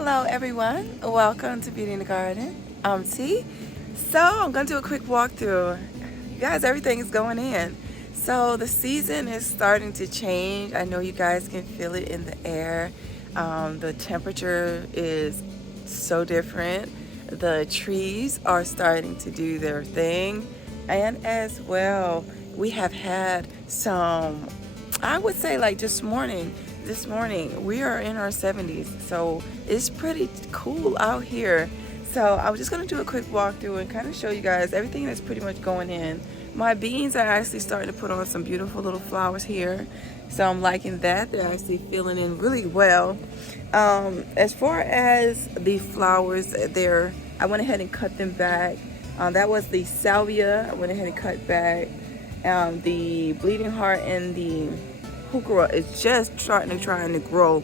Hello everyone, welcome to Beauty in the Garden. I'm T. So I'm gonna do a quick walkthrough. You guys, everything is going in. So the season is starting to change. I know you guys can feel it in the air. The temperature is so different. The trees are starting to do their thing. And as well, we have had some, I would say like this morning we are in our 70s, so it's pretty cool out here. So I was just going to do a quick walkthrough and kind of show you guys everything that's pretty much going in. My beans are actually starting to put on some beautiful little flowers here, so I'm liking that. They're actually filling in really well. As far as the flowers there, I went ahead and cut them back. That was the salvia. I went ahead and cut back. The bleeding heart and the heuchera is just trying to grow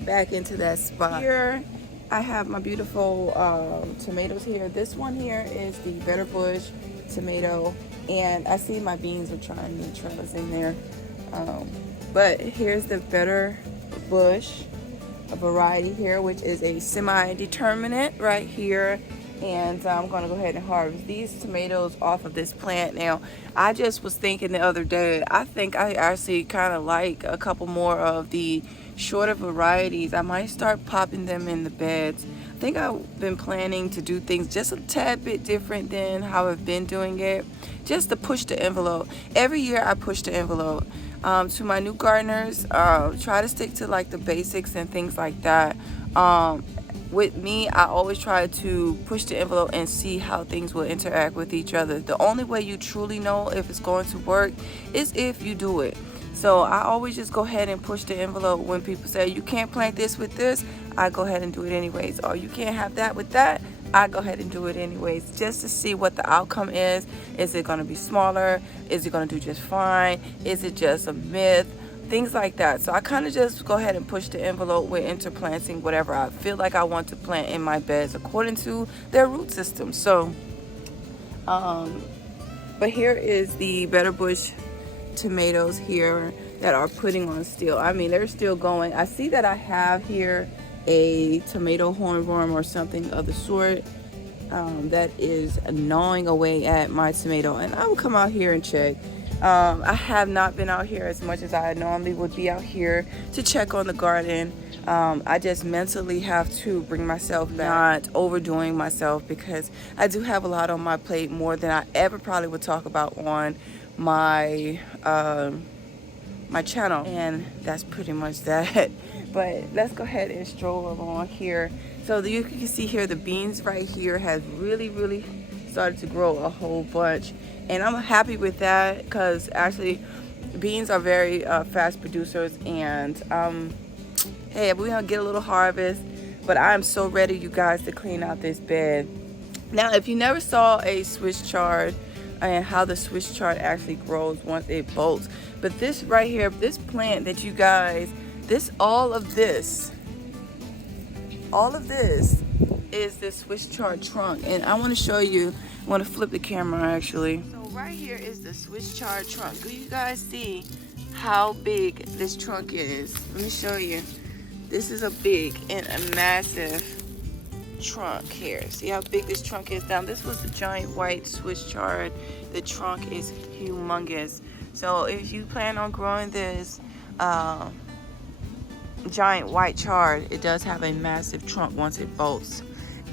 back into that spot. Here I have my beautiful tomatoes here. This one here is the Better Bush tomato, and I see my beans are trying to trellis in there. But here's the Better Bush variety here, which is a semi-determinate right here. And I'm going to go ahead and harvest these tomatoes off of this plant. Now, I just was thinking the other day, I think I actually kind of like a couple more of the shorter varieties. I might start popping them in the beds. I think I've been planning to do things just a tad bit different than how I've been doing it, just to push the envelope. Every year I push the envelope. To my new gardeners, try to stick to like the basics and things like that. With me, I always try to push the envelope and see how things will interact with each other. The only way you truly know if it's going to work is if you do it. So I always just go ahead and push the envelope. When people say you can't plant this with this, I go ahead and do it anyways. Or you can't have that with that, I go ahead and do it anyways, just to see what the outcome is. Is it going to be smaller? Is it going to do just fine? Is it just a myth? Things like that. So I kind of just go ahead and push the envelope with interplanting whatever I feel like I want to plant in my beds according to their root system. So but here is the Better Bush tomatoes here that are putting on still. I mean, they're still going. I see that I have here a tomato hornworm or something of the sort that is gnawing away at my tomato, and I will come out here and check. I have not been out here as much as I normally would be out here to check on the garden. I just mentally have to bring myself back, not overdoing myself, because I do have a lot on my plate, more than I ever probably would talk about on my my channel, and that's pretty much that. But let's go ahead and stroll along here. So you can see here the beans right here has really started to grow a whole bunch, and I'm happy with that, because actually beans are very fast producers. And hey, we're gonna get a little harvest, but I'm so ready, you guys, to clean out this bed. Now, if you never saw a Swiss chard and how the Swiss chard actually grows once it bolts, but this right here, this plant that you guys, all of this is the Swiss chard trunk. And I want to show you, I want to flip the camera actually. So right here is the Swiss chard trunk. Do you guys see how big this trunk is? Let me show you. This is a big and a massive trunk here. See how big this trunk is? Now, this was the giant white Swiss chard. The trunk is humongous. So if you plan on growing this giant white chard, it does have a massive trunk once it bolts.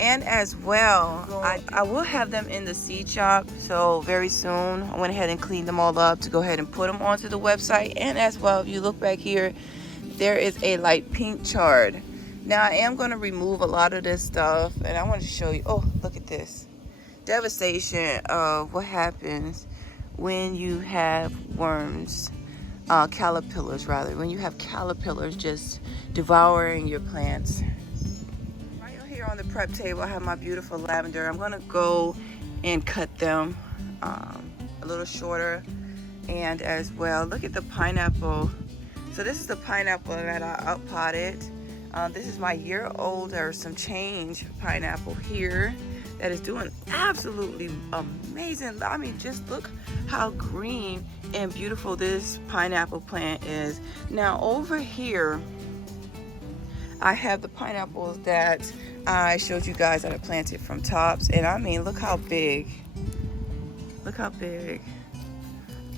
And as well, I will have them in the seed shop, so very soon. I went ahead and cleaned them all up to go ahead and put them onto the website. And as well, if you look back here, there is a light pink chard. Now, I am going to remove a lot of this stuff, and I want to show you. Oh, look at this devastation of what happens when you have worms, caterpillars rather, when you have caterpillars just devouring your plants. Right here on the prep table, I have my beautiful lavender. I'm gonna go and cut them a little shorter. And as well, look at the pineapple. So this is the pineapple that I out-potted. This is my year-old or some change pineapple here that is doing absolutely amazing. I mean, just look how green and beautiful this pineapple plant is. Now over here, I have the pineapples that I showed you guys that I planted from tops, and I mean, look how big. Look how big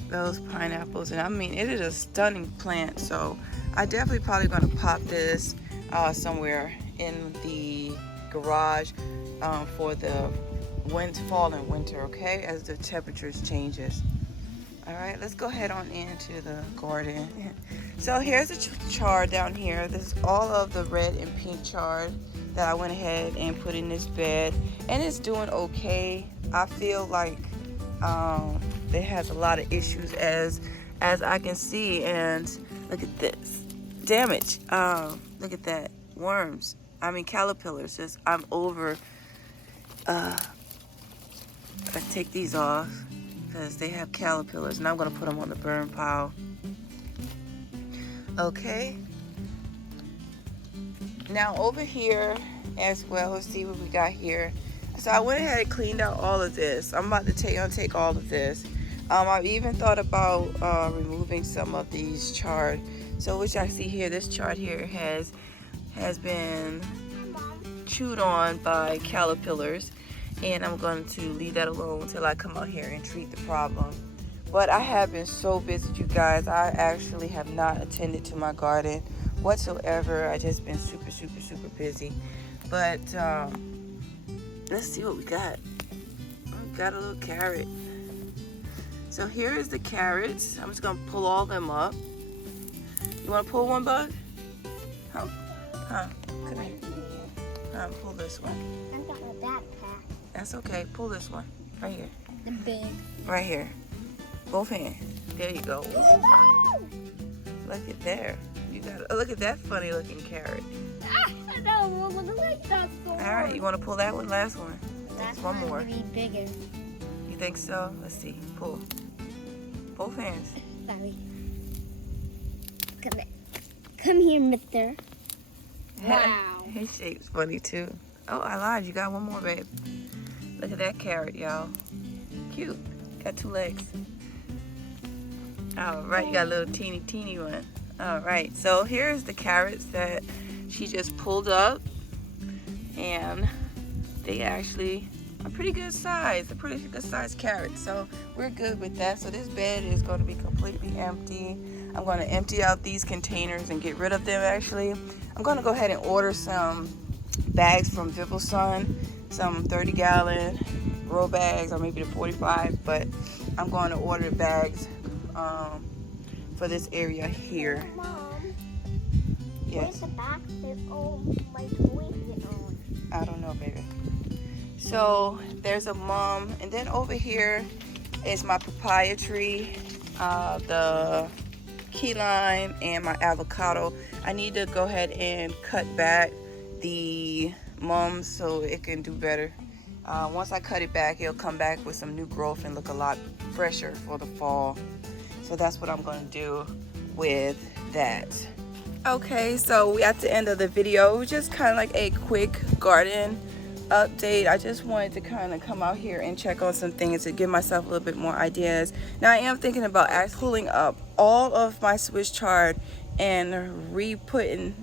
those pineapples, and I mean, it is a stunning plant. So I definitely probably gonna pop this somewhere in the garage for the fall and winter, okay, as the temperatures changes. All right, let's go ahead on into the garden. So here's a chard down here. This is all of the red and pink chard that I went ahead and put in this bed, and it's doing okay. I feel like it has a lot of issues as I can see, and look at this damage. Look at that, worms. I mean, caterpillars. Just I'm over. I take these off because they have caterpillars, and I'm gonna put them on the burn pile. Okay. Now over here as well, let's see what we got here. So I went ahead and cleaned out all of this. I'm about to take all of this. I've even thought about removing some of these chard. So which I see here, this chard here has been chewed on by caterpillars, and I'm going to leave that alone until I come out here and treat the problem. But I have been so busy, you guys. I actually have not attended to my garden whatsoever. I just been super busy. But let's see what we got. We got a little carrot. So here is the carrots. I'm just gonna pull all of them up. You wanna pull one, Bug? Huh? Come here. Pull this one. I got a backpack. That's okay. Pull this one. Right here. The big. Right here. Both hands. There you go. Look at there. You got. Oh, look at that funny looking carrot. I don't want to like that so All right, you want to pull that one? Last one. That's one more. Be bigger. You think so? Let's see. Pull. Both hands. Sorry. Come here, mister. Wow. His shape's funny too. Oh, I lied. You got one more, babe. Look at that carrot, y'all. Cute. Got 2 legs. All right, you got a little teeny one. All right, so here's the carrots that she just pulled up, and they actually are pretty good size. They're pretty good size carrots, so we're good with that. So this bed is going to be completely empty. I'm going to empty out these containers and get rid of them. Actually, I'm going to go ahead and order some bags from Sun, some 30-gallon roll bags, or maybe the 45, but I'm going to order bags for this area here. Mom, yes. where's the box that all my toys get on? I don't know, baby. So there's a mum, and then over here is my papaya tree, the key lime, and my avocado. I need to go ahead and cut back the mums so it can do better. Once I cut it back, it'll come back with some new growth and look a lot fresher for the fall. So that's what I'm going to do with that. Okay, so we at the end of the video. It was just kind of like a quick garden update. I just wanted to kind of come out here and check on some things to give myself a little bit more ideas. Now I am thinking about actually pulling up all of my Swiss chard and replanting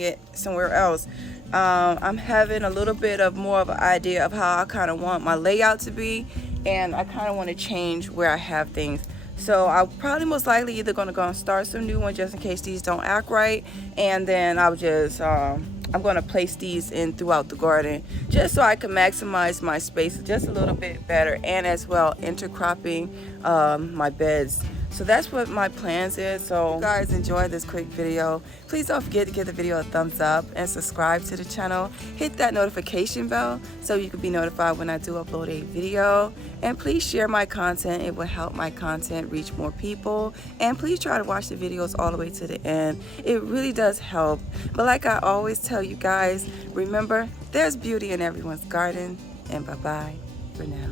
it somewhere else. I'm having a little bit of more of an idea of how I kind of want my layout to be, and I kind of want to change where I have things. So I'll probably most likely either going to go and start some new ones just in case these don't act right, and then I'll just I'm going to place these in throughout the garden just so I can maximize my space just a little bit better, and as well intercropping my beds. So that's what my plans is. So if you guys enjoyed this quick video, please don't forget to give the video a thumbs up and subscribe to the channel. Hit that notification bell so you can be notified when I do upload a video. And please share my content. It will help my content reach more people. And please try to watch the videos all the way to the end. It really does help. But like I always tell you guys, remember, there's beauty in everyone's garden. And bye-bye for now.